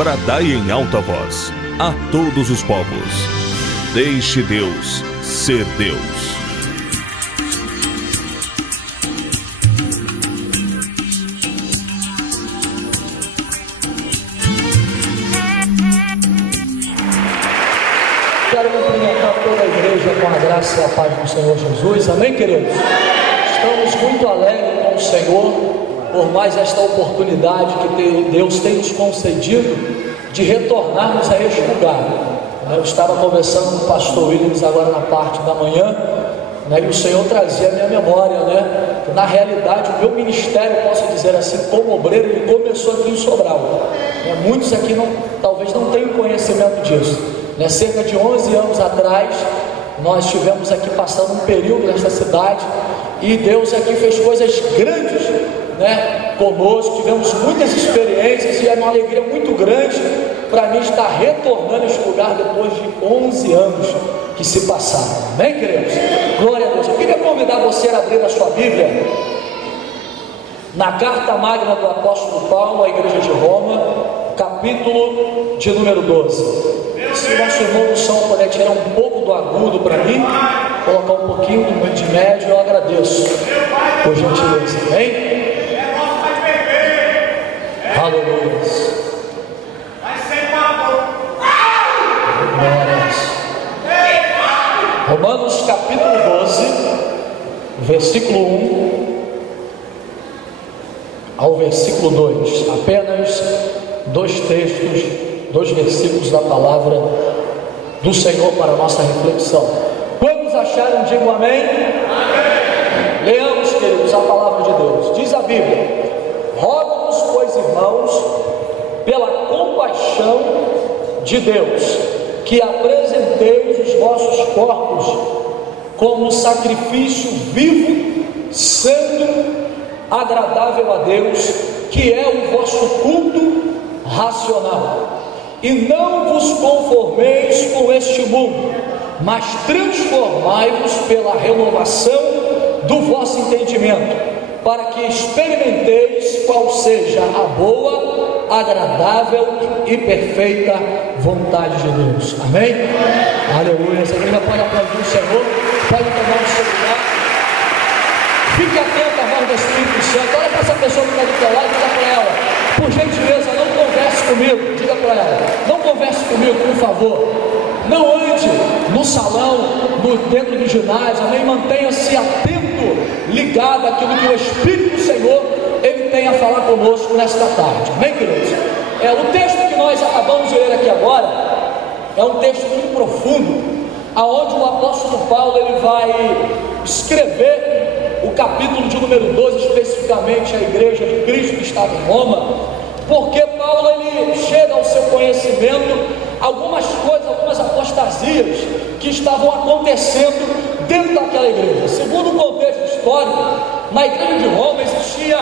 bradai em alta voz a todos os povos. Deixe Deus ser Deus. Quero cumprimentar toda a igreja com a graça e a paz do Senhor Jesus. Amém, queridos? Estamos muito alegres com o Senhor por mais esta oportunidade que Deus tem nos concedido de retornarmos a este lugar. Eu estava conversando com o pastor Williams agora na parte da manhã, e o Senhor trazia a minha memória, que na realidade o meu ministério, posso dizer assim, como obreiro, ele começou aqui em Sobral. Muitos aqui talvez não tenham conhecimento disso. Cerca de 11 anos atrás, nós estivemos aqui passando um período nesta cidade e Deus aqui fez coisas grandes, conosco. Tivemos muitas experiências e é uma alegria muito grande para mim estar retornando a este lugar depois de 11 anos que se passaram. Amém, queridos? Glória a Deus. Eu queria convidar você a abrir a sua Bíblia na carta magna do apóstolo Paulo à igreja de Roma, capítulo de número 12. Se o nosso irmão do som puder tirar um pouco do agudo para mim, colocar um pouquinho do de médio, eu agradeço, por gentileza. Amém? Aleluia. Romanos capítulo 12, versículo 1 ao versículo 2. Apenas dois textos, dois versículos da palavra do Senhor para a nossa reflexão. Quantos acharam? Digam amém. Amém. Leamos, queridos, a palavra de Deus. Diz a Bíblia: rogo-vos, pois, irmãos, pela compaixão de Deus, que apresenteis os vossos corpos como sacrifício vivo, santo, agradável a Deus, que é o vosso culto racional. E não vos conformeis com este mundo, mas transformai-vos pela renovação do vosso entendimento, para que experimenteis qual seja a boa, agradável e perfeita vontade de Deus. Amém? Aleluia. Essa igreja pode aplaudir o Senhor, pode tomar o seu lugar. Fique atento à voz do Espírito Santo. Olha para essa pessoa que está do teu lado e diga para ela: por gentileza, não converse comigo. Diga para ela: não converse comigo, por favor. Não ande no salão, dentro do ginásio. Amém? Mantenha-se atento, ligado àquilo que o Espírito do Senhor ele tem a falar conosco nesta tarde. Amém, queridos? O texto que nós acabamos de ler aqui agora é um texto muito profundo, aonde o apóstolo Paulo ele vai escrever o capítulo de número 12, especificamente a igreja de Cristo que estava em Roma, porque Paulo ele chega ao seu conhecimento algumas coisas, algumas apostasias que estavam acontecendo dentro daquela igreja. Segundo o contexto histórico, na igreja de Roma existia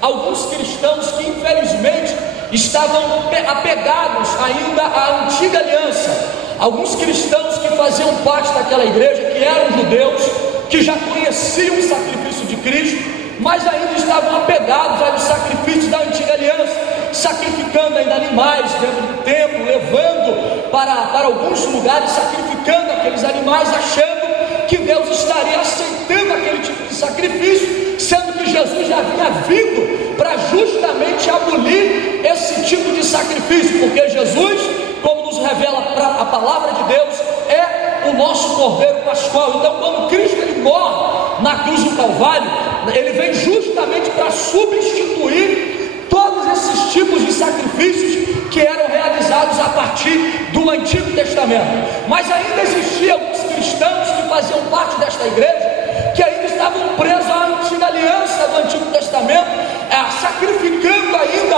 alguns cristãos que infelizmente estavam apegados ainda à antiga aliança. Alguns cristãos que faziam parte daquela igreja, que eram judeus, que já conheciam o sacrifício de Cristo, mas ainda estavam apegados aos sacrifícios da antiga aliança, sacrificando ainda animais dentro do templo, levando para alguns lugares, sacrificando aqueles animais, achando que Deus estaria aceitando aquele tipo de sacrifício, sendo que Jesus já havia vindo para justamente abolir esse tipo de sacrifício, porque Jesus, como nos revela a palavra de Deus, é o nosso Cordeiro Pascual. Então, quando Cristo ele morre na cruz do Calvário, ele vem justamente para substituir todos esses tipos de sacrifícios que eram realizados a partir do Antigo Testamento. Mas ainda existiam alguns cristãos que faziam parte desta igreja que ainda estavam presos à antiga aliança do Antigo Testamento, sacrificando ainda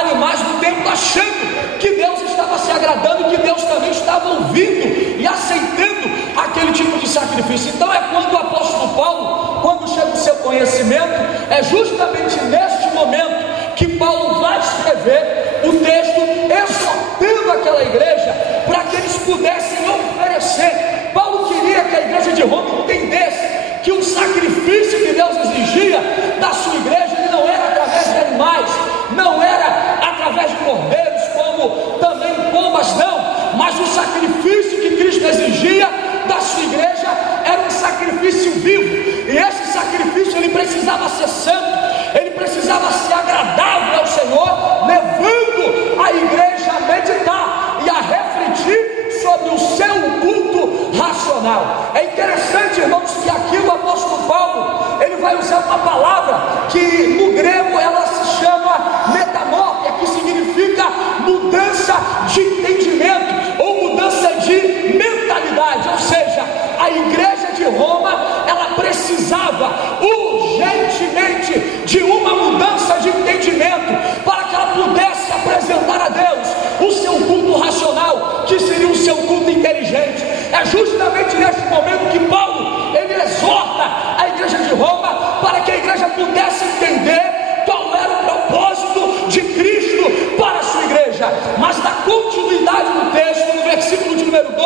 animais do templo, achando que Deus estava se agradando, que Deus também estava ouvindo e aceitando aquele tipo de sacrifício. Então é quando o apóstolo Paulo, quando chega o seu conhecimento, é justamente neste momento que Paulo vai escrever o texto exortando aquela igreja para que eles pudessem oferecer. Paulo queria que a igreja de Roma entendesse que o sacrifício que Deus exigia da sua igreja ele não era através de animais, não era através de cordeiros, como também pombas, não, mas o sacrifício que Cristo exigia da sua igreja era um sacrifício vivo, e esse sacrifício ele precisava ser santo, ele precisava ser agradável ao Senhor, levando a igreja a meditar e a refletir sobre o seu culto racional. É interessante, irmãos, que aqui o apóstolo Paulo, ele vai usar uma palavra que no grego ela se chama metamorfia, que significa mudança de entendimento ou mudança de mentalidade, ou seja, a igreja de Roma, ela precisava urgentemente de uma mudança de entendimento para que ela pudesse apresentar a Deus o seu culto racional, que seria o seu culto inteligente. É justamente nesse momento que Paulo, ele exorta a igreja de Roma para que a igreja pudesse entender qual era o propósito de Cristo para a sua igreja. Mas na continuidade do texto, no versículo de número 2,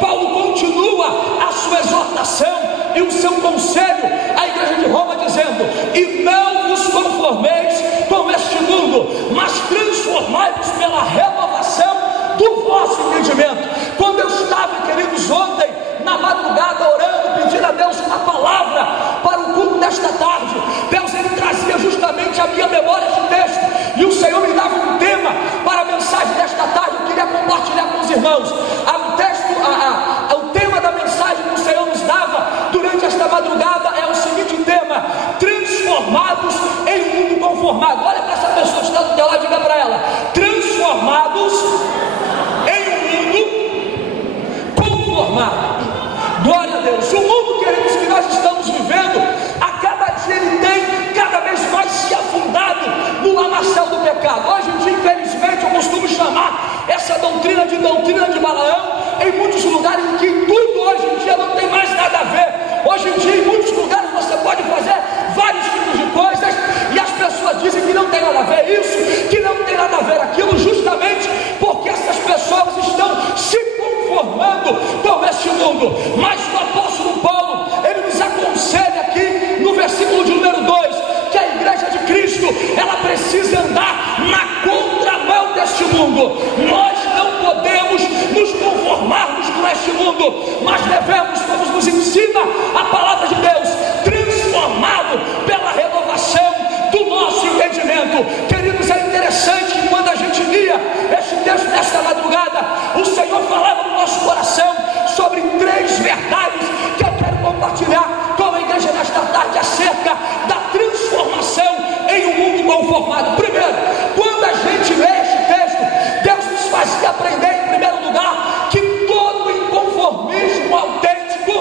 Paulo continua a sua exortação e o seu conselho à igreja de Roma, dizendo: e não vos conformeis com este mundo, mas transformai-vos pela renovação do vosso entendimento. Quando eu estava, queridos, ontem na madrugada orando, pedindo a Deus uma palavra para o culto desta tarde, Deus ele trazia justamente a minha memória de texto, e o Senhor me dava um tema para a mensagem desta tarde. Eu queria compartilhar com os irmãos o tema da mensagem que o Senhor nos dava durante esta madrugada é o seguinte tema: transformados em um mundo conformado. Olha para essa pessoa que está do teu lado e diga para ela: transformados em um mundo conformado. Glória a Deus. O mundo, queridos, que nós estamos vivendo, a cada dia ele tem cada vez mais se afundado no lamaçal do pecado. Hoje em dia, infelizmente, eu costumo chamar essa doutrina de Balaão, em muitos lugares em que tudo hoje em dia não tem mais nada a ver. Hoje em dia, em muitos lugares, você pode fazer vários tipos de coisas, e as pessoas dizem que não tem nada a ver isso, que não tem nada a ver aquilo, justamente porque essas pessoas estão se conformando com este mundo. Mas o apóstolo Paulo, ele nos aconselha aqui no versículo de número 2, que a igreja de Cristo, ela precisa andar na contramão deste mundo. Nós não podemos nos conformarmos com este mundo, mas devemos, como nos ensina a palavra de Deus, transformado pela renovação do nosso entendimento. Queridos, é interessante que quando a gente lia este texto nesta madrugada, o Senhor falava no nosso coração sobre 3 verdades que eu quero compartilhar com a igreja nesta tarde acerca da transformação em um mundo conformado. Primeiro, quando a gente lê este texto, Deus nos faz aprender, em primeiro lugar, que todo inconformismo autêntico,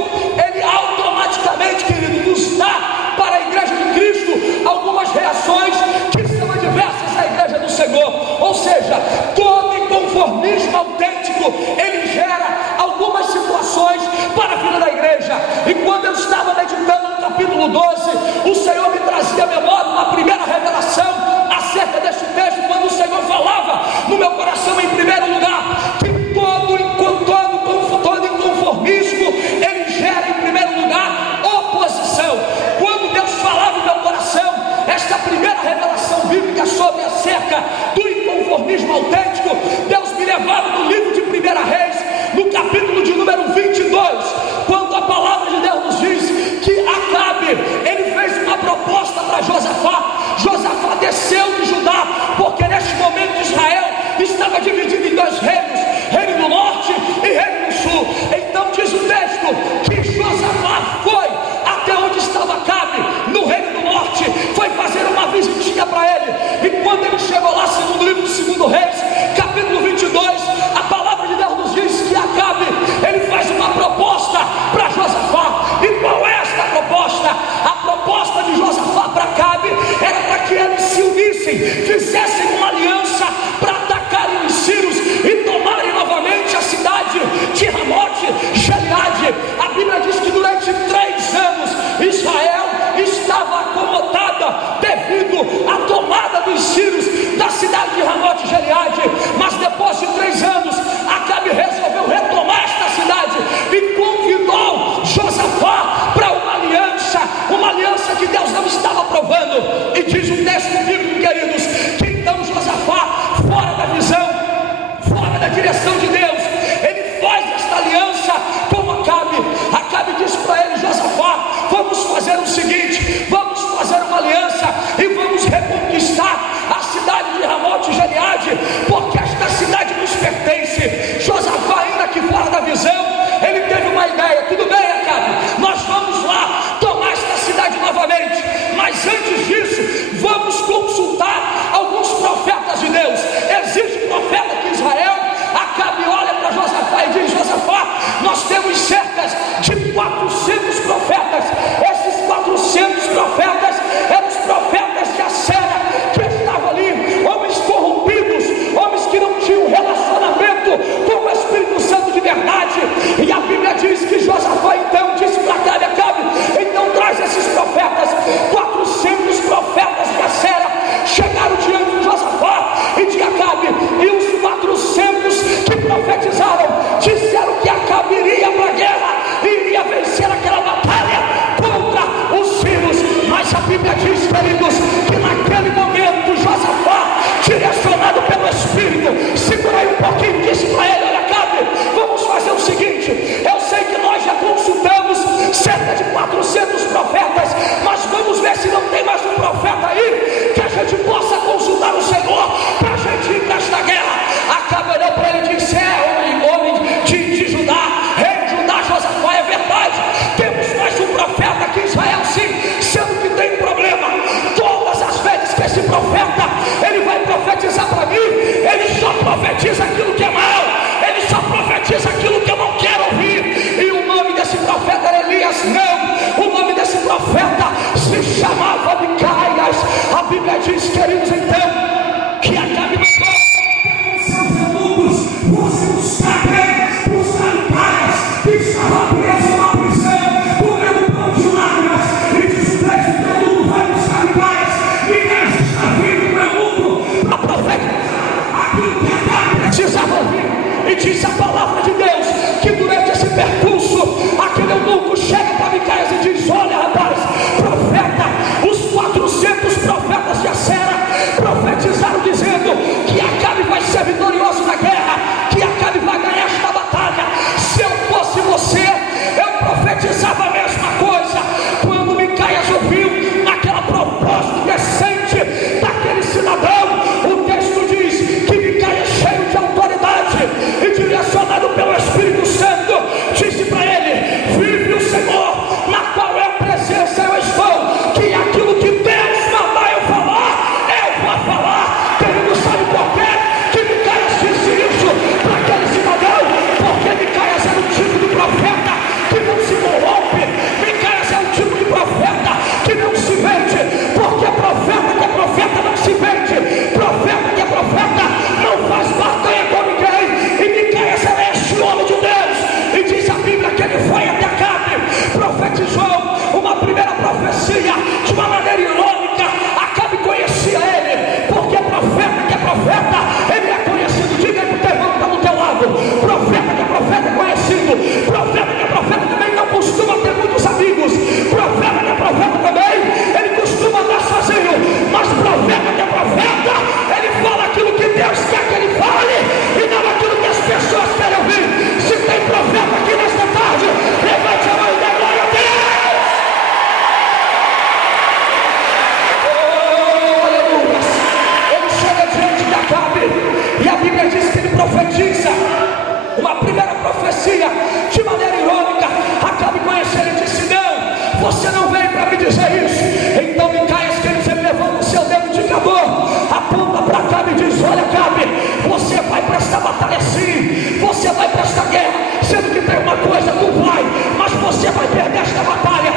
ele automaticamente, querido, nos dá para a igreja de Cristo algumas reações que são adversas à igreja do Senhor. Ou seja, todo inconformismo autêntico, ele gera algumas situações para a vida da igreja. E quando eu estava meditando no capítulo 12, o Senhor me trazia à memória uma primeira revelação acerca deste texto, quando o Senhor falava no meu coração, em primeiro lugar, que todo inconformismo, ele gera, em primeiro lugar, oposição. Quando Deus falava no meu coração esta primeira revelação bíblica sobre acerca do inconformismo autêntico, Deus me levava no livro de 1 Reis, no capítulo de número 22, quando a palavra de Deus nos diz que Acabe, ele fez uma proposta para Josafá. Josafá desceu de Judá, porque neste momento Israel estava dividido em 2 reinos, reino do norte e reino do sul. Então diz o texto que Josafá foi até onde estava Acabe, no reino do norte, foi fazer uma visitinha para ele. E quando ele chegou lá, segundo o livro de 2 Reis, capítulo 22, a palavra de Deus nos diz que Acabe, ele faz uma proposta para Josafá. E qual é esta proposta? A proposta de Josafá para Acabe era para que eles se unissem, fizessem uma aliança para atacarem os sírios e tomarem novamente a cidade de Ramote Gileade. A Bíblia diz que durante 3 anos Israel estava acomodada devido à tomada dos sírios da cidade de Ramote Gileade. Mas depois de 3 anos, Acabe resolveu retomar esta cidade e convidou Josafá para uma aliança que Deus não estava aprovando. E diz o texto bíblico, queridos, que então Josafá, fora da visão, você não veio para me dizer isso. Então Micaías, quer dizer, levanta o seu dedo indicador, aponta para Acabe e diz: olha, Acabe, você vai para esta batalha sim, você vai para esta guerra, sendo que tem uma coisa, tu vai, mas você vai perder esta batalha.